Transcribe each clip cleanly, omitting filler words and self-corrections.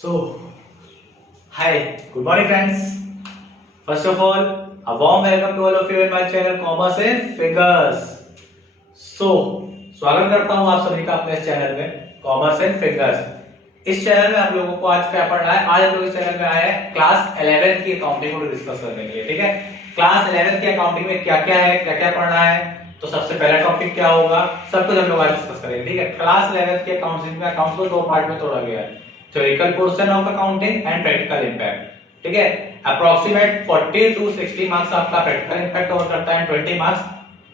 So, hi, good morning friends. First of all, a warm welcome to all of you in my channel Commerce and Figures. So, स्वागत करता हूँ आप सभी का अपने इस चैनल में कॉमर्स एंड फिगर्स। इस चैनल में आप लोगों को आज क्या पढ़ना है? आज हम लोग इस चैनल में आए हैं क्लास 11 की अकाउंटिंग को डिस्कस करने के लिए। ठीक है, क्लास 11 की अकाउंटिंग में क्या क्या है, क्या क्या पढ़ना है। तो सबसे पहला टॉपिक क्या होगा, सब कुछ हम लोग आज डिस्कस करेंगे। ठीक है, क्लास 11 की अकाउंटिंग में अकाउंट्स को दो पार्ट में तोड़ा गया है, theoretical portion of accounting and practical impact. ठीक है, अप्रोक्सीमेट 40 to 60 मार्क्स आपका प्रैक्टिकल इंपैक्ट कवर करता है, 20 मार्क्स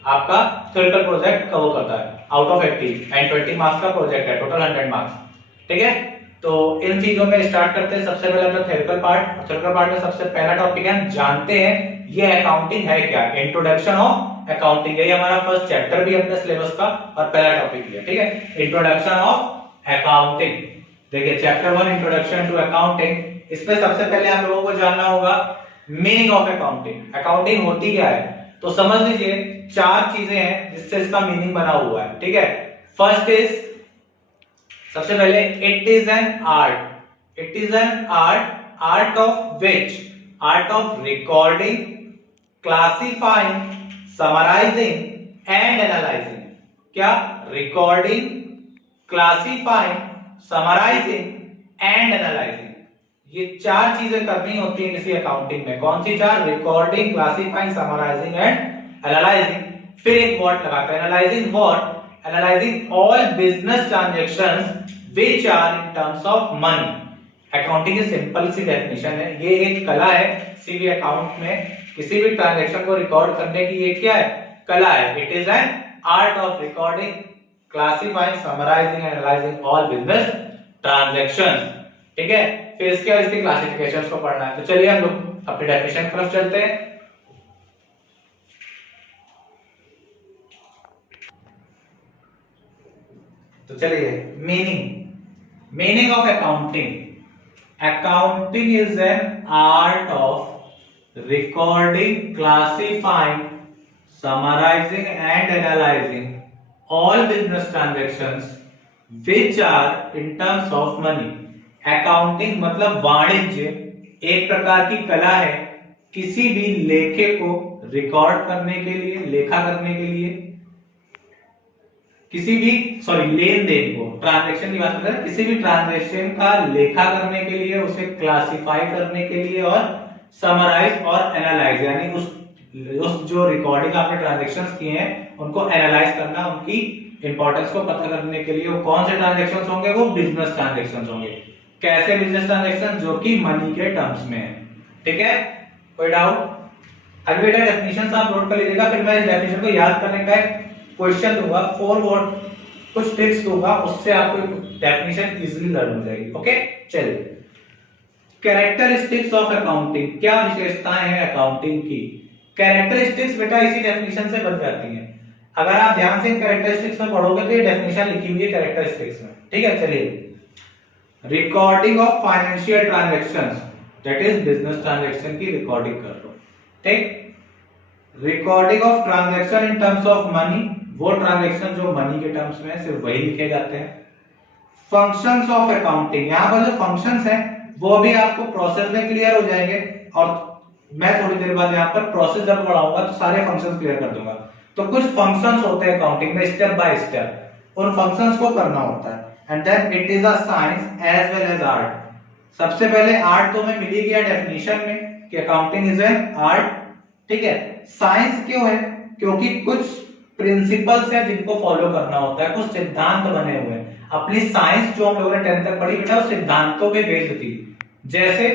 आपका थ्योरेटिकल प्रोजेक्ट कवर करता है आउट ऑफ 80 एंड 20 मार्क्स का प्रोजेक्ट है, टोटल 100 मार्क्स। ठीक है, तो इन चीजों में स्टार्ट करते हैं। सबसे पहले अपना थ्योरेटिकल पार्ट। थ्योरेटिकल पार्ट में सबसे पहला टॉपिक है, जानते हैं ये अकाउंटिंग है क्या, इंट्रोडक्शन ऑफ अकाउंटिंग। यही हमारा फर्स्ट चैप्टर भी अपने सिलेबस का और पहला टॉपिक भी है। ठीक है, इंट्रोडक्शन ऑफ अकाउंटिंग। देखिए चैप्टर 1 इंट्रोडक्शन टू अकाउंटिंग, इसमें सबसे पहले आप लोगों को जानना होगा मीनिंग ऑफ अकाउंटिंग। अकाउंटिंग होती क्या है, तो समझ लीजिए चार चीजें हैं जिससे इसका मीनिंग बना हुआ है। ठीक है, फर्स्ट इज, सबसे पहले it is an art. It is an art, art of which, art of recording, classifying, summarising and analysing. क्या? Recording, classifying, summarising and analysing. ये चार चीजें करनी होती है किसी अकाउंटिंग में। कौन सी चार? Recording, classifying, summarising and analysing. फिर एक वर्ड लगाते हैं, analysing what? Analysing all business transactions which are in terms of money. Accounting की सिंपल सी डेफिनेशन है, ये एक कला है किसी भी अकाउंट में, किसी भी ट्रांजैक्शन को रिकॉर्ड करने की ये क्या है? कला है। It is an art of recording, classifying, summarising and analysing all business transactions. ठीक है, फिर इसके बाद इसकी क्लासिफिकेशंस को पढ़ना है। तो चलिए हम लोग अपनी डेफिनेशन की तरफ चलते हैं। तो चलिए meaning of accounting. Accounting is an art of recording, classifying, summarising and analysing all business transactions which are in terms of money। Accounting मतलब वाणिज्य, एक प्रकार की कला है किसी भी लेखे को रिकॉर्ड करने के लिए, लेखा करने के लिए, किसी भी लेन देन को, ट्रांजैक्शन की बात करें, किसी भी ट्रांजैक्शन का लेखा करने के लिए, उसे क्लासिफाई करने के लिए और समराइज और एनालाइज, यानी उस जो रिकॉर्डिंग आपने ट्रांजैक्शंस किए हैं उनको एनालाइज करना, उनकी इंपॉर्टेंस को पता करने के लिए। वो कौन से ट्रांजैक्शंस होंगे? वो बिजनेस ट्रांजैक्शंस होंगे। कैसे बिजनेस ट्रांजैक्शन? जो कि मनी के टर्म्स में है। ठीक है, कोई डाउट? अभी बेटा डेफिनेशन आप नोट कर लीजिएगा, फिर मैं इस डेफिनेशन को याद करने का एक क्वेश्चन दूंगा, 4 वर्ड कुछ ट्रिक्स दूंगा, उससे आपको डेफिनेशन इजीली लर्न हो जाएगी। ओके, चलिए कैरेक्टरिस्टिक्स ऑफ अकाउंटिंग। क्या विशेषताएं हैं अकाउंटिंग की? कैरेक्टरिस्टिक्स बेटा इसी डेफिनेशन से बन जाती हैं। अगर आप ध्यान से कैरेक्टरिस्टिक्स में पढ़ोगे तो ये डेफिनेशन लिखी हुई है कैरेक्टरिस्टिक्स में। ठीक है, चलिए recording of financial transactions, that is business transaction की रिकॉर्डिंग कर लो। ठीक, recording of transaction in terms of money, वो ट्रांजैक्शन जो मनी के टर्म्स में है सिर्फ वही लिखे जाते हैं। फंक्शंस ऑफ अकाउंटिंग, यहां पर जो फंक्शंस हैं वो भी आपको प्रोसेस में क्लियर हो जाएंगे, और मैं थोड़ी देर बाद यहां पर प्रोसेस जब पढ़ाऊंगा तो सारे फंक्शंस क्लियर कर दूंगा। तो कुछ फंक्शंस होते हैं अकाउंटिंग में स्टेप बाय स्टेप, उन फंक्शंस को करना होता है। And then it is a science as well as art. सबसे पहले आर्ट तो हमें मिल ही गया डेफिनेशन में कि अकाउंटिंग इज एन आर्ट। ठीक है, साइंस क्यों है? क्योंकि कुछ प्रिंसिपल्स हैं जिनको फॉलो करना होता है, कुछ सिद्धांत बने हुए हैं। अपनी साइंस जो हम लोगों ने 10th तक पढ़ी बेटा वो सिद्धांतों पे बेस्ड थी। जैसे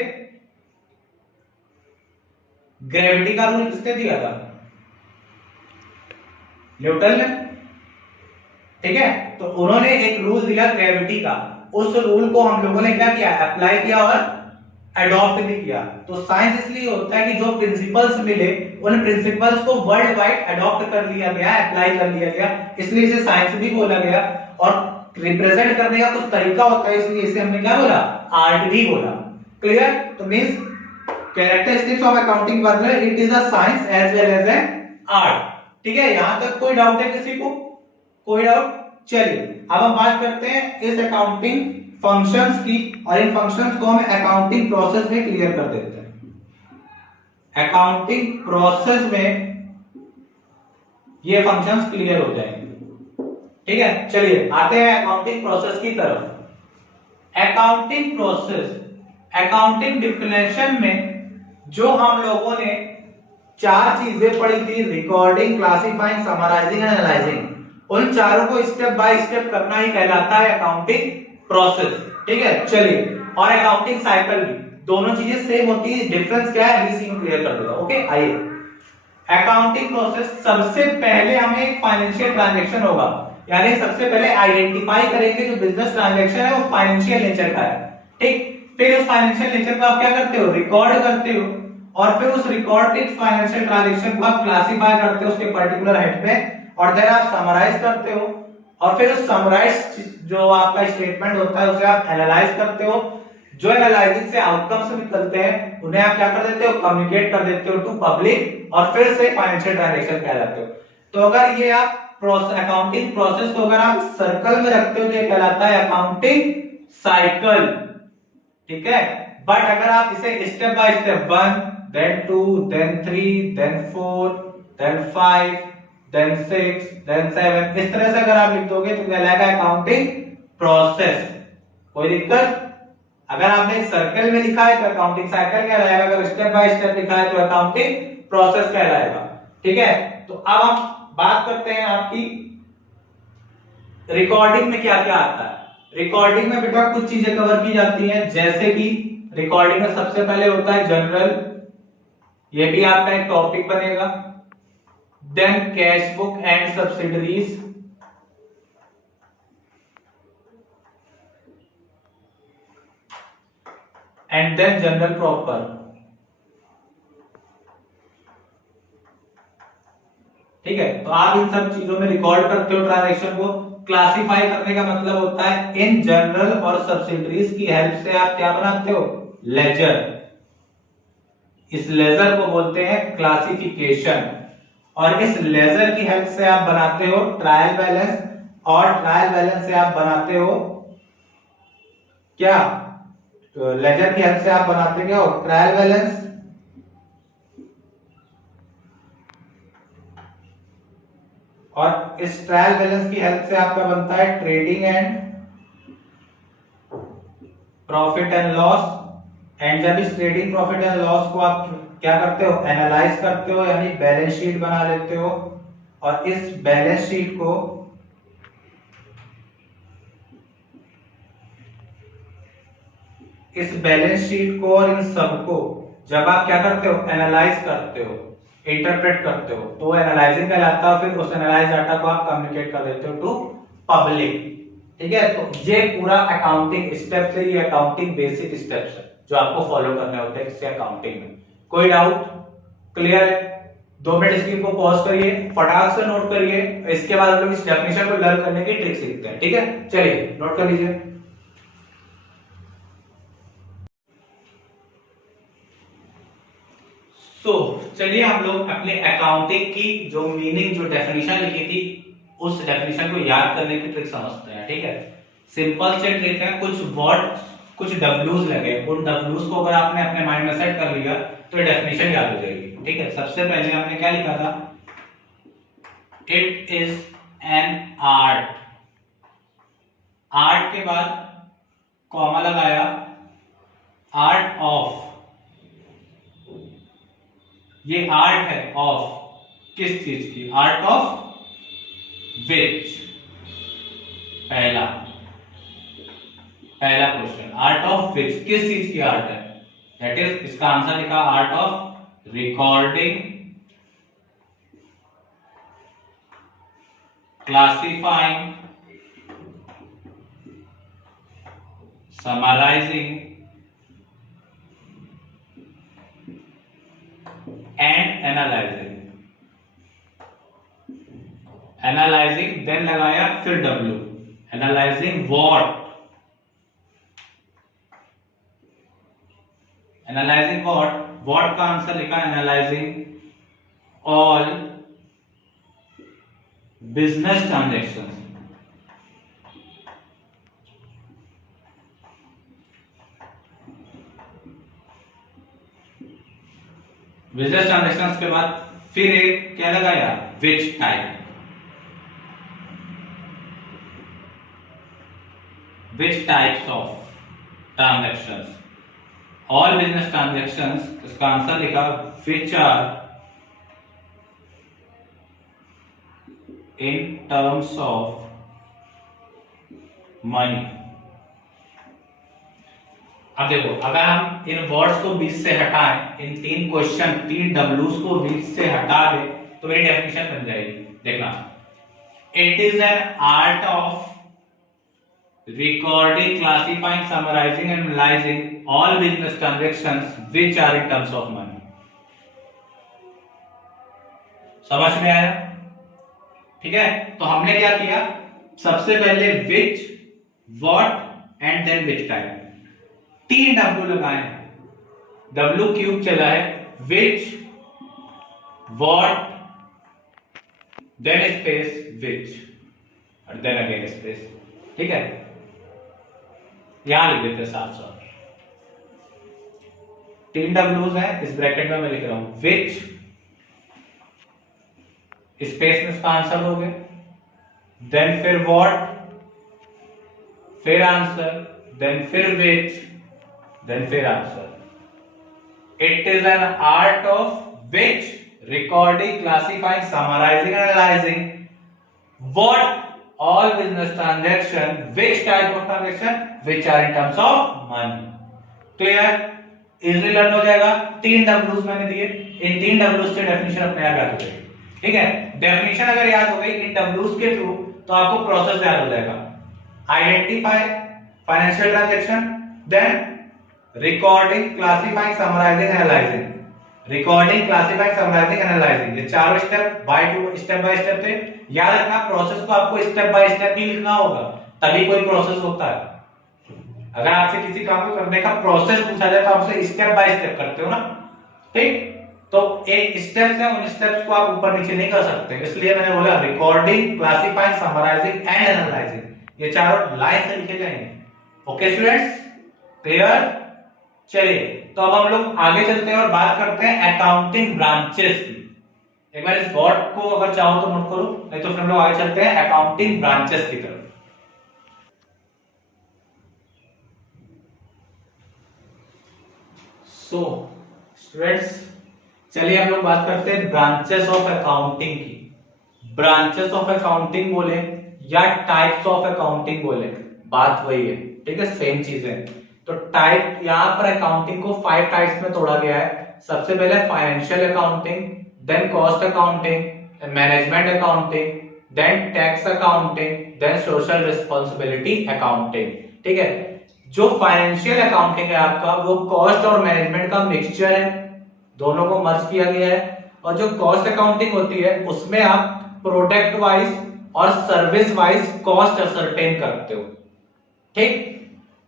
ग्रेविटी का रूल किसने दिया था? न्यूटन ने। ठीक है, तो उन्होंने एक रूल दिया ग्रेविटी का, उस रूल को हम लोगों ने क्या किया? अप्लाई किया और अडॉप्ट भी किया। तो साइंस इसलिए होता है कि जो प्रिंसिपल्स मिले उन प्रिंसिपल्स को वर्ल्ड वाइड अडॉप्ट कर लिया गया, अप्लाई कर लिया गया, इसलिए इसे साइंस भी बोला गया। और रिप्रेजेंट करने का कुछ तरीका होता है, इसलिए इसे हमने क्या बोला? आर्ट भी बोला। क्लियर? तो मींस कैरेक्टरिस्टिक्स ऑफ अकाउंटिंग बात करें, it is a science as well as an art. ठीक है, यहां तक कोई डाउट है किसी को? कोई डाउट? चलिए अब हम बात करते हैं इस अकाउंटिंग फंक्शंस की, और इन फंक्शंस को हम अकाउंटिंग प्रोसेस में क्लियर कर देते हैं। अकाउंटिंग प्रोसेस में ये फंक्शंस क्लियर हो जाएंगे। ठीक है, चलिए आते हैं अकाउंटिंग प्रोसेस की तरफ। अकाउंटिंग प्रोसेस, अकाउंटिंग डिफिनेशन में जो हम लोगों ने चार चीजें पढ़ी थी, recording, classifying, summarising and analysing, उन चारों को स्टेप बाय स्टेप करना ही कहलाता है अकाउंटिंग प्रोसेस। ठीक है, चलिए, और अकाउंटिंग साइकिल भी, दोनों चीजें सेम होती है, डिफरेंस क्या है इसी में क्लियर कर देगा। ओके, आइए। अकाउंटिंग प्रोसेस, सबसे पहले हमें एक फाइनेंशियल ट्रांजैक्शन होगा, यानी सबसे पहले आइडेंटिफाई करेंगे जो बिजनेस ट्रांजैक्शन है वो फाइनेंशियल नेचर का है। ठीक, फिर उस फाइनेंशियल नेचर को आप क्या करते हो, रिकॉर्ड करते हो, और फिर उस रिकॉर्डेड फाइनेंशियल ट्रांजैक्शन को आप क्लासिफाई करते हो उसके पर्टिकुलर हेड पे, और देन आप समराइज करते हो, और फिर उस समराइज जो आपका स्टेटमेंट होता है उसे आप एनालाइज करते हो। जो एनालाइजिंग से आउटकम्स निकलते हैं उन्हें आप क्या कर देते हो, कम्युनिकेट कर देते हो टू पब्लिक, और फिर से फाइनेंशियल ट्रांजैक्शन कहलाते हो। तो अगर ये आप अकाउंटिंग प्रोसेस को अगर आप सर्कल में रखते हो तो ये कहलाता है अकाउंटिंग साइकिल। ठीक है, बट अगर आप इसे step by step 1 then 2 then 3 then 4 then 5 then 6 then 7 इस तरह से अगर आप लिख दोगे तो कहलाएगा अकाउंटिंग प्रोसेस। कोई दिक्कत? अगर आपने सर्कल में लिखा है तो अकाउंटिंग साइकिल कहलाएगा, अगर स्टेप बाय स्टेप लिखा है तो अकाउंटिंग प्रोसेस कहलाएगा। ठीक है, तो अब हम बात करते हैं आपकी रिकॉर्डिंग में क्या क्या आता है। रिकॉर्डिंग में बेटा कुछ चीजें कवर की जाती हैं, जैसे कि रिकॉर्डिंग में सबसे पहले होता है जनरल, ये भी आपका एक टॉपिक बनेगा। Then cash book and subsidiaries, and then journal proper. ठीक है, तो आप इन सब चीजों में रिकॉर्ड करते हो ट्रांजैक्शन को। क्लासिफाई करने का मतलब होता है इन जनरल और सब्सिडरीज की हेल्प से आप क्या बनाते हो, लेजर। इस लेजर को बोलते हैं क्लासिफिकेशन, और इस लेजर की हेल्प से आप बनाते हो ट्रायल बैलेंस, और ट्रायल बैलेंस से आप बनाते हो क्या, तो लेजर की हेल्प से आप बनाते क्या हो, ट्रायल बैलेंस, और इस ट्रायल बैलेंस की हेल्प से आपका बनता है trading and profit and loss. And जब इस ट्रेडिंग प्रॉफिट एंड लॉस को आप क्या करते हो, एनालाइज करते हो, यानी बैलेंस शीट बना लेते हो, और इस बैलेंस शीट को और इन सबको जब आप क्या करते हो, एनालाइज करते हो, इंटरप्रेट करते हो, तो एनालाइजिंग कहलाता है। फिर उस एनालाइज डाटा को आप कम्युनिकेट कर देते हो टू पब्लिक। ठीक है, तो ये पूरा अकाउंटिंग स्टेप्स है, ये अकाउंटिंग बेसिक स्टेप्स है जो आपको फॉलो करने होते हैं किसी अकाउंटिंग में। कोई डाउट? क्लियर है? 2 मिनट स्क्रीन को पॉज करिए, फटाक से नोट करिए, इसके बाद हम लोग इस डेफिनेशन को लर्न करने की ट्रिक सीखते हैं। ठीक है, चलिए नोट कर लीजिए। चलिए हम लोग अपने अकाउंटिंग की जो मीनिंग, जो डेफिनेशन लिखी थी, उस डेफिनेशन को याद करने की ट्रिक समझते हैं। ठीक है, सिंपल से ट्रिक है, कुछ वर्ड, कुछ डब्ल्यूज लगे, उन डब्ल्यूज को अगर आपने अपने माइंड में सेट कर लिया तो ये डेफिनेशन याद हो जाएगी। ठीक है, सबसे पहले आपने क्या लिखा था, it is an art. Art के बाद कॉमा लगाया, आर्ट ऑफ, ये आर्ट है ऑफ किस चीज की, आर्ट ऑफ विच। पहला क्वेश्चन, आर्ट ऑफ विच, किस चीज की आर्ट है, दैट इज, इसका आंसर लिखा art of recording, classifying, summarising and analysing then लगाया फिर W, एनालाइजिंग व्हाट, व्हाट का आंसर लिखा analysing all business transactions, business transactions के बाद फिर एक क्या लगाया, which type, which types of transactions, all business transactions, इसका आंसर लिखा which are in terms of money. अब देखो, अगर हम इन वर्ड्स को बीच से हटाएं, इन तीन क्वेश्चन, तीन डब्ल्यूज को बीच से हटा दे तो मेरी डेफिनेशन बन जाएगी। देखना, it is an art of recording, classifying, summarizing and analyzing all business transactions which are in terms of money। समझ में आया? ठीक है, तो हमने क्या किया, सबसे पहले which, what and then which type, तीन W लगाए, W क्यूब चला है, which, what, then space which और then again space। ठीक है, यहां लिख देते साफ साफ, तीन डब्ल्यूज है, इस ब्रैकेट में मैं लिख रहा हूं विच, स्पेस में इसका आंसर दोगे, देन फिर व्हाट, फिर आंसर, देन फिर विच, देन फिर answer. It is an art of which, recording, classifying, summarising, analysing what all business transaction, which type of transaction, which are in terms of money। clear, easily learn हो जाएगा। तीन डब्ल्यूज मैंने दिए, इन तीन डब्ल्यूज से definition अपने आप याद हो जाएगी। ठीक है, डेफिनेशन अगर याद हो गई इन डब्ल्यूज के थ्रू तो आपको प्रोसेस याद हो जाएगा। Identify financial transaction, then recording, classifying, summarising, analysing, recording, classifying, summarising, analysing, ये चारों स्टेप बाय स्टेप थे। याद रखना, प्रोसेस को आपको स्टेप बाय स्टेप ही लिखना होगा, तभी कोई प्रोसेस होता है। अगर आपसे किसी काम को करने का प्रोसेस पूछा जाए तो आपसे स्टेप बाय स्टेप करते हो ना, ठीक? तो एक स्टेप्स है, उन स्टेप्स को आप ऊपर नीचे नहीं कर सकते, इसलिए मैंने बोला recording, classifying, summarising and analysing, ये चारों लाइन से लिखे जाएंगे। Okay students, clear? चलिए, तो अब हम लोग आगे चलते हैं और बात करते हैं अकाउंटिंग ब्रांचेस की। एक बार इस वर्ड को अगर चाहो तो नोट करो, नहीं तो फिर हम लोग आगे चलते हैं अकाउंटिंग ब्रांचेस की तरफ। सो स्टूडेंट्स, चलिए हम लोग बात करते हैं ब्रांचेस ऑफ अकाउंटिंग की। ब्रांचेस ऑफ अकाउंटिंग बोले या टाइप्स ऑफ अकाउंटिंग बोले, बात वही है, ठीक है, सेम चीज है। तो टाइप, यहां पर अकाउंटिंग को 5 टाइप्स में तोड़ा गया है। सबसे पहले financial accounting, then cost accounting, management accounting, then tax accounting, then social responsibility accounting. ठीक है, जो फाइनेंशियल अकाउंटिंग है आपका, वो कॉस्ट और मैनेजमेंट का मिक्सचर है, दोनों को मर्ज किया गया है। और जो कॉस्ट अकाउंटिंग होती है उसमें आप प्रोडक्ट वाइज और सर्विस वाइज कॉस्ट असरटेन करते हो, ठीक।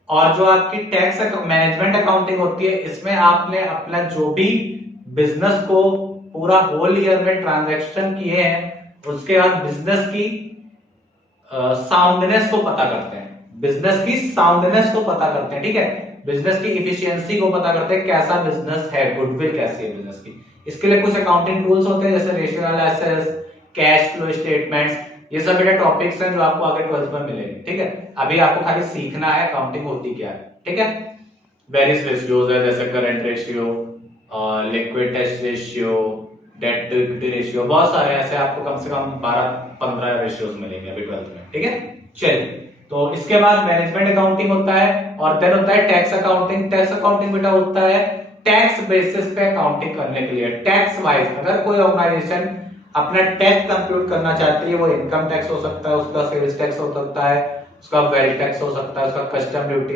और जो आपकी टैक्स मैनेजमेंट अकाउंटिंग होती है, इसमें आपने अपना जो भी बिजनेस को पूरा होल ईयर में ट्रांजैक्शन किए हैं, उसके बाद बिजनेस की साउंडनेस को पता करते हैं, बिजनेस की साउंडनेस को पता करते हैं, ठीक है, बिजनेस की इफिशियंसी को पता करते हैं, कैसा बिजनेस है, गुडविल कैसी है बिजनेस की। इसके लिए कुछ अकाउंटिंग टूल्स होते हैं, जैसे ratio analysis, cash flow statements, ये सब बेटा टॉपिक्स हैं जो आपको आगे 12th में मिलेंगे, ठीक है। अभी आपको खाली सीखना है अकाउंटिंग होती क्या है, ठीक है। वेरियस रेशियोज है, जैसे current ratio, liquid test ratio, debt to equity ratio, बहुत सारे ऐसे आपको कम से कम 12-15 रेशियोज मिलेंगे अभी 12th में, ठीक है। चलिए, तो इसके बाद मैनेजमेंट अकाउंटिंग होता है, और देन होता है टैक्स अकाउंटिंग। टैक्स अकाउंटिंग बेटा होता है टैक्स बेसिस पे अकाउंटिंग करने के लिए, टैक्स वाइज। अगर कोई ऑर्गेनाइजेशन अपना टैक्स कंप्यूट करना चाहती है, वो इनकम टैक्स हो सकता है, उसका सेल्स टैक्स हो सकता है, उसका वेल्थ टैक्स हो सकता है, उसका कस्टम ड्यूटी,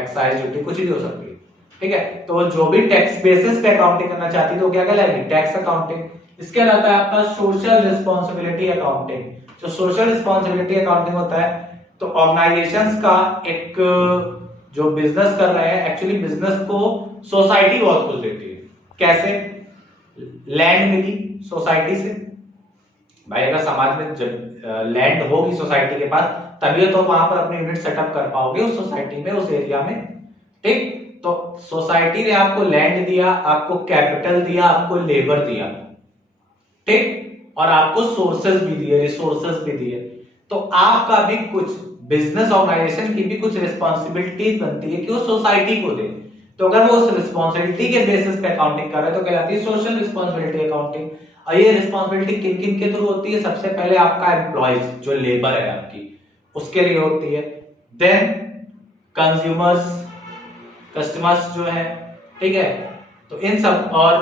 एक्साइज ड्यूटी, कुछ भी हो सकती है, ठीक है। तो जो भी टैक्स बेसिस पे अकाउंटिंग करना चाहती है तो क्या कहलाएगी, टैक्स अकाउंटिंग। इसके अलावा है आपका सोशल रिस्पांसिबिलिटी अकाउंटिंग। जो सोशल रिस्पांसिबिलिटी अकाउंटिंग होता है, तो ऑर्गेनाइजेशंस का एक जो बिजनेस कर रहे हैं, एक्चुअली बिजनेस को सोसाइटी बहुत कुछ देती है। कैसे? लैंड मिली सोसाइटी से, भाई अगर समाज में जब लैंड होगी सोसाइटी के पास, तभी तो वहां पर अपनी यूनिट सेटअप कर पाओगे उस सोसाइटी में, उस एरिया में, ठीक। तो सोसाइटी ने आपको लैंड दिया, आपको कैपिटल दिया, आपको लेबर दिया, ठीक, और आपको सोर्सेस भी दिए, रिसोर्सेस भी दिए। तो आपका भी कुछ बिजनेस ऑर्गेनाइजेशन की भी कुछ रिस्पॉन्सिबिलिटी बनती है कि वो सोसाइटी को दे। तो अगर वो उस रिस्पॉन्सिबिलिटी के बेसिस पे अकाउंटिंग कर रहा है तो कहलाती है सोशल रिस्पॉन्सिबिलिटी अकाउंटिंग। और ये रिस्पॉन्सिबिलिटी किन किन के थ्रू होती है? सबसे पहले आपका एम्प्लॉयज जो लेबर है आपकी, उसके लिए होती है। देन कंज्यूमर्स, कस्टमर्स जो है, ठीक है। तो इन सब, और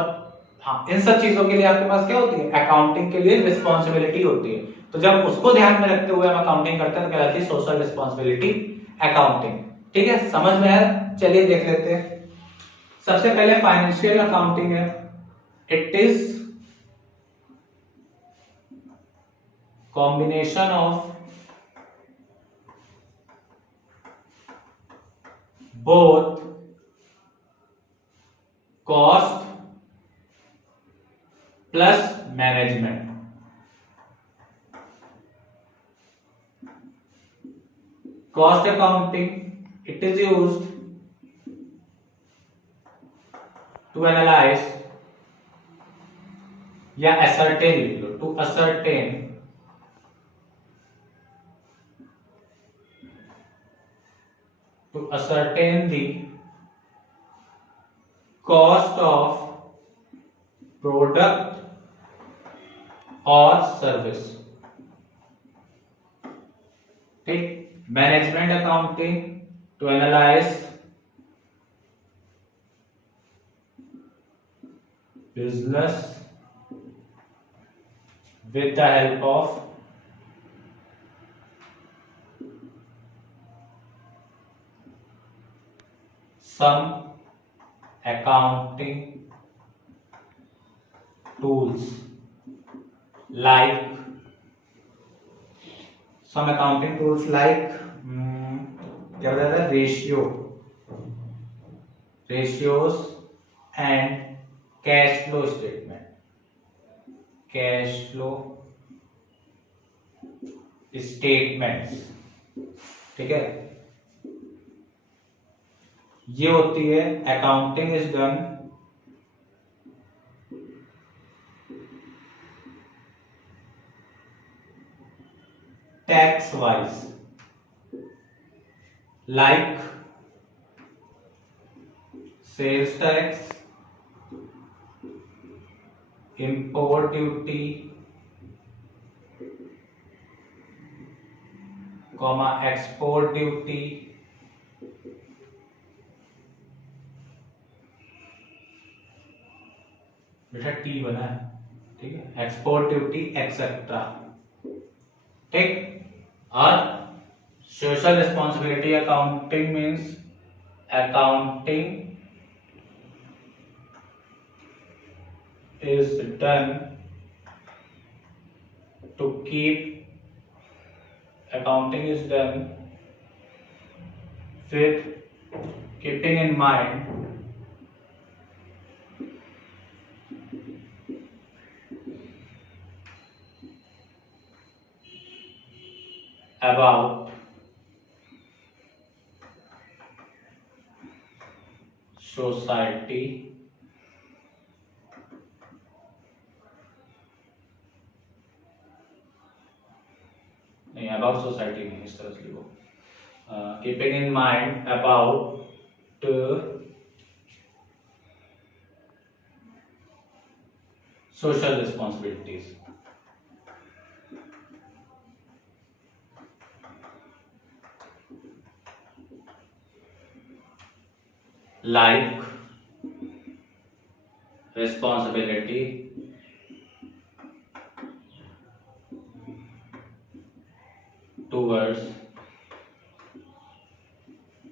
हाँ, इन सब चीजों के लिए आपके पास क्या होती है? अकाउंटिंग के लिए रिस्पॉन्सिबिलिटी होती है। तो जब उसको ध्यान में रखते हुए हम अकाउंटिंग करते हैं तो कहलाती है सोशल रिस्पॉन्सिबिलिटी अकाउंटिंग। ठीक है, समझ में आया? चलिए देख लेते हैं। सबसे पहले फाइनेंशियल अकाउंटिंग है। It is combination of both cost plus management. Cost accounting, it is used to analyze या ascertain लिख लो, to ascertain the cost of product or service। ठीक, management accounting to analyse business with the help of some accounting tools like क्या बताया था? ratios and cash flow statement, cash flow statements। ठीक है, ये होती है accounting is done tax wise, like sales tax, import duty, export duty, बेटा टी बना है, ठीक है, एक्सपोर्ट ड्यूटी एक्सेट्रा। ठीक, और social responsibility accounting means accounting is done to keep accounting is done with keeping in mind about society नहीं, about society नहीं, इस तरह से लिखो, keeping in mind about social responsibilities. Like responsibility towards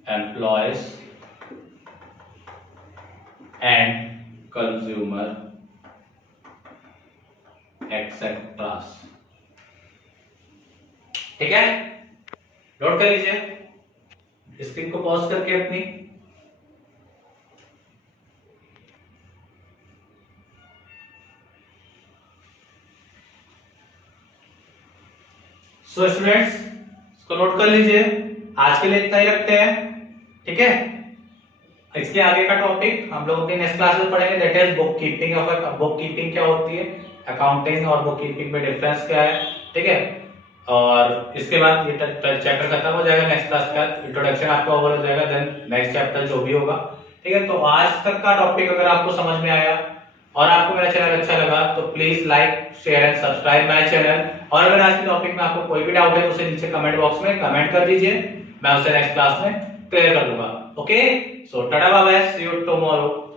employees and consumer etc। ठीक है, note कर लीजिए, स्क्रीन को पॉज करके अपनी। सो स्टूडेंट्स, इसको नोट कर लीजिए, आज के लिए इतना ही रखते हैं। ठीक है, इसके आगे का टॉपिक हम लोग अपनी नेक्स्ट क्लास में पढ़ेंगे, that is book keeping. Book keeping क्या होती है, अकाउंटिंग और बुक कीपिंग में डिफरेंस क्या है, ठीक है। और इसके बाद ये चैप्टर खत्म हो जाएगा, नेक्स्ट क्लास का इंट्रोडक्शन आपका ओवर हो जाएगा, देन नेक्स्ट चैप्टर जो भी होगा, ठीक है। तो आज तक का टॉपिक अगर आपको समझ में आया और आपको मेरा चैनल अच्छा लगा तो please like share and subscribe my channel. और अगर आज के टॉपिक में आपको कोई भी डाउट है तो उसे नीचे कमेंट बॉक्स में कमेंट कर दीजिए, मैं उसे नेक्स्ट क्लास में क्लियर कर दूंगा। Okay, so tata bye bye, see you tomorrow.